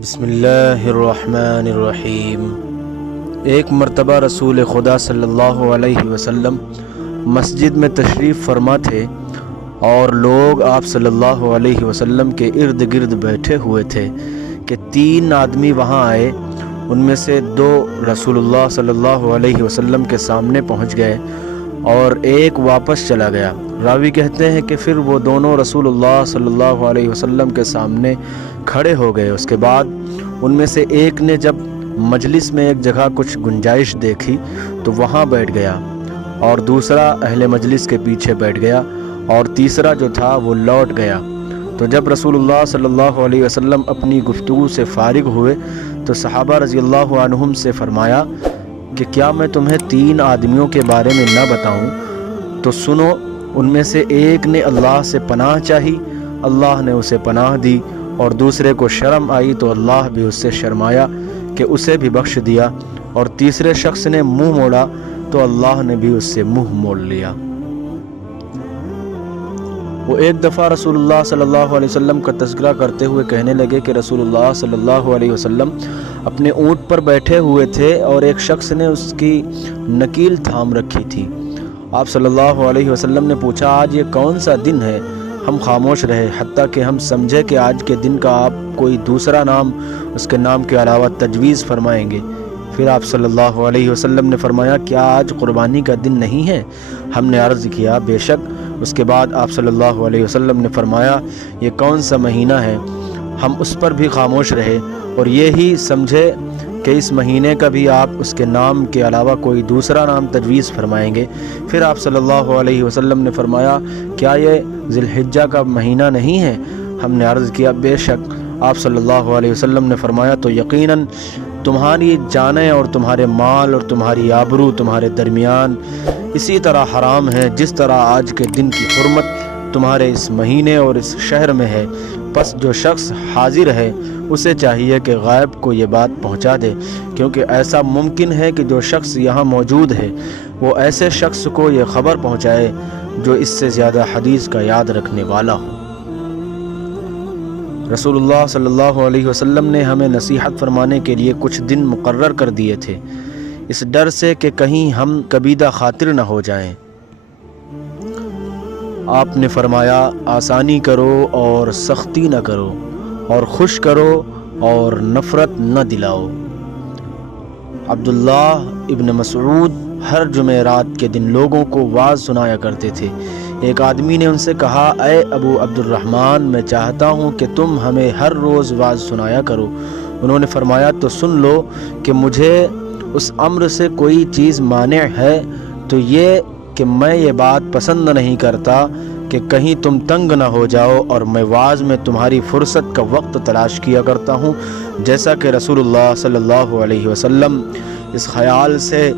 بسم اللہ الرحمن الرحیم۔ ایک مرتبہ رسول خدا صلی اللہ علیہ وسلم مسجد میں تشریف فرما تھے اور لوگ آپ صلی اللہ علیہ وسلم کے ارد گرد بیٹھے ہوئے تھے کہ 3 آدمی وہاں آئے۔ ان میں سے 2 رسول اللہ صلی اللہ علیہ وسلم کے سامنے پہنچ گئے اور ایک واپس چلا گیا۔ راوی کہتے ہیں کہ پھر وہ دونوں رسول اللہ صلی اللہ علیہ وسلم کے سامنے کھڑے ہو گئے۔ اس کے بعد ان میں سے ایک نے جب مجلس میں ایک جگہ کچھ گنجائش دیکھی تو وہاں بیٹھ گیا، اور دوسرا اہل مجلس کے پیچھے بیٹھ گیا، اور تیسرا جو تھا وہ لوٹ گیا۔ تو جب رسول اللہ صلی اللہ علیہ وسلم اپنی گفتگو سے فارغ ہوئے تو صحابہ رضی اللہ عنہم سے فرمایا کہ کیا میں تمہیں 3 آدمیوں کے بارے میں نہ بتاؤں؟ تو سنو۔ ان میں سے ایک نے اللہ سے پناہ چاہی، اللہ نے اسے پناہ دی، اور دوسرے کو شرم آئی تو اللہ بھی اس سے شرمایا کہ اسے بھی بخش دیا، اور تیسرے شخص نے منہ موڑا تو اللہ نے بھی اس سے منہ موڑ لیا۔ وہ ایک دفعہ رسول اللہ صلی اللہ علیہ وسلم کا تذکرہ کرتے ہوئے کہنے لگے کہ رسول اللہ صلی اللہ علیہ وسلم اپنے اونٹ پر بیٹھے ہوئے تھے اور ایک شخص نے اس کی نکیل تھام رکھی تھی۔ آپ صلی اللہ علیہ وسلم نے پوچھا، آج یہ کون سا دن ہے؟ ہم خاموش رہے حتیٰ کہ ہم سمجھے کہ آج کے دن کا آپ کوئی دوسرا نام اس کے نام کے علاوہ تجویز فرمائیں گے۔ پھر آپ صلی اللہ علیہ وسلم نے فرمایا، کیا آج قربانی کا دن نہیں ہے؟ ہم نے عرض کیا، بے شک۔ اس کے بعد آپ صلی اللہ علیہ وسلم نے فرمایا، یہ کون سا مہینہ ہے؟ ہم اس پر بھی خاموش رہے اور یہی سمجھے کہ اس مہینے کا بھی آپ اس کے نام کے علاوہ کوئی دوسرا نام تجویز فرمائیں گے۔ پھر آپ صلی اللہ علیہ وسلم نے فرمایا، کیا یہ ذی الحجہ کا مہینہ نہیں ہے؟ ہم نے عرض کیا، بے شک۔ آپ صلی اللہ علیہ وسلم نے فرمایا، تو یقیناً تمہاری جانیں اور تمہارے مال اور تمہاری آبرو تمہارے درمیان اسی طرح حرام ہے جس طرح آج کے دن کی حرمت تمہارے اس مہینے اور اس شہر میں ہے۔ پس جو شخص حاضر ہے اسے چاہیے کہ غائب کو یہ بات پہنچا دے، کیونکہ ایسا ممکن ہے کہ جو شخص یہاں موجود ہے وہ ایسے شخص کو یہ خبر پہنچائے جو اس سے زیادہ حدیث کا یاد رکھنے والا ہو۔ رسول اللہ صلی اللہ علیہ وسلم نے ہمیں نصیحت فرمانے کے لیے کچھ دن مقرر کر دیے تھے، اس ڈر سے کہ کہیں ہم کبیدہ خاطر نہ ہو جائیں۔ آپ نے فرمایا، آسانی کرو اور سختی نہ کرو، اور خوش کرو اور نفرت نہ دلاؤ۔ عبداللہ ابن مسعود ہر جمعرات کے دن لوگوں کو واعظ سنایا کرتے تھے۔ ایک آدمی نے ان سے کہا، اے ابو عبد الرحمن، میں چاہتا ہوں کہ تم ہمیں ہر روز واعظ سنایا کرو۔ انہوں نے فرمایا، تو سن لو کہ مجھے اس امر سے کوئی چیز مانع ہے تو یہ کہ میں یہ بات پسند نہیں کرتا کہ کہیں تم تنگ نہ ہو جاؤ، اور میں واعظ میں تمہاری فرصت کا وقت تلاش کیا کرتا ہوں، جیسا کہ رسول اللہ صلی اللہ علیہ وسلم اس خیال سے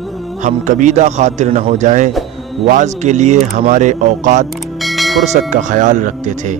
ہم کبیدہ خاطر نہ ہو جائیں واعظ کے لیے ہمارے اوقات فرصت کا خیال رکھتے تھے۔